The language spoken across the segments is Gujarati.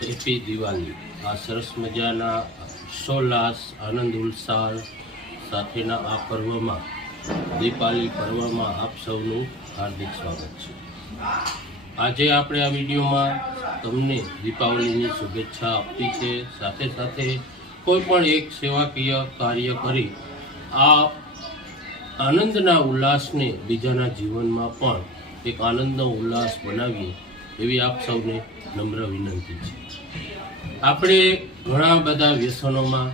હેપી દિવાળી। આ સરસ મજાના હર્ષોલ્લાસ આનંદ ઉલ્લાસ સાથેના આ પર્વમાં, દીપાવલી પર્વમાં આપ સૌનું હાર્દિક સ્વાગત છે। આજે આપણે આ વિડીયોમાં તમને દીપાવલીની શુભેચ્છા આપી છે। સાથે સાથે કોઈ પણ એક સેવાકીય કાર્ય કરી આ આનંદના ઉલ્લાસને બીજાના જીવનમાં પણ એક આનંદનો ઉલ્લાસ બનાવીએ એવી આપ સૌને નમ્ર વિનંતી છે। આપણે ઘણા બધા વ્યસનોમાં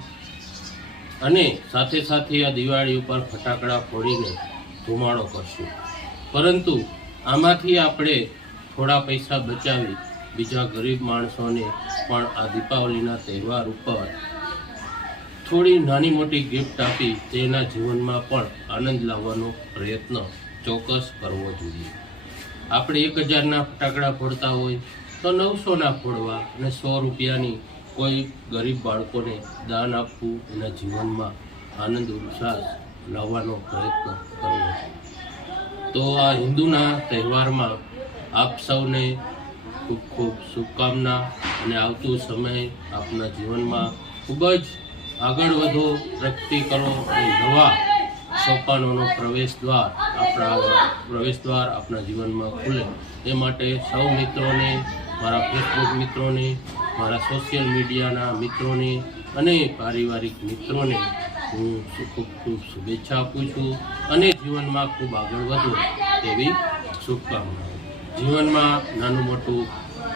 અને સાથે સાથે આ દિવાળી ઉપર ફટાકડા ફોડીને ધુમાડો કરશું, પરંતુ આમાંથી આપણે થોડા પૈસા બચાવી બીજા ગરીબ માણસોને પણ આ દીપાવલીના તહેવાર ઉપર થોડી નાની મોટી ગિફ્ટ આપી તેના જીવનમાં પણ આનંદ લાવવાનો પ્રયત્ન ચોક્કસ કરવો જોઈએ। આપણે 1000ના ફટાકડા ફોડતા હોય તો 900ના ફોડવા અને 100 રૂપિયાની કોઈ ગરીબ બાળકોને દાન આપવું, એના જીવનમાં આનંદ ઉલ્લાસ લાવવાનો પ્રયત્ન કરવો જોઈએ। તો આ હિન્દુના તહેવારમાં આપ સૌને ખૂબ ખૂબ શુભકામના અને આવતું સમય આપના જીવનમાં ખૂબ જ આગળ વધો, પ્રગતિ કરો અને નવા સોપાનોનો પ્રવેશ દ્વાર આપણા જીવનમાં ખુલે એ માટે સૌ મિત્રોને, મારા ફેસબુક મિત્રોને, મારા સોશિયલ મીડિયાના મિત્રોને અને પારિવારિક મિત્રોને હું ખૂબ ખૂબ શુભેચ્છા આપું છું અને જીવનમાં ખૂબ આગળ વધો તેવી શુભકામનાઓ। જીવનમાં નાનું મોટું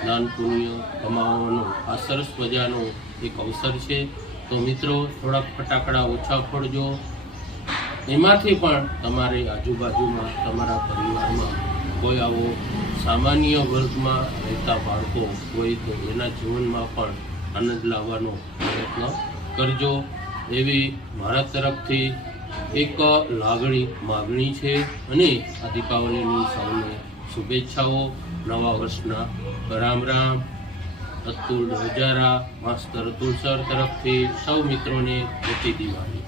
દાન પુણ્ય કમાવાનો આ સરસ મજાનો એક અવસર છે। તો મિત્રો, થોડાક ફટાકડા ઓછા ફોડજો। એમાંથી પણ તમારી આજુબાજુમાં, તમારા પરિવારમાં કોઈ આવો સામાન્ય વર્ગમાં રહેતા બાળકો હોય તો એના જીવનમાં પણ આનંદ લાવવાનો પ્રયત્ન કરજો એવી મારા તરફથી એક માગણી છે। અને આ દીપાવલીની સૌને શુભેચ્છાઓ, નવા વર્ષના રામ રામ। અતુલ હજારા, માસ્તર અતુલ સર તરફથી સૌ મિત્રોને હેપી દિવાળી।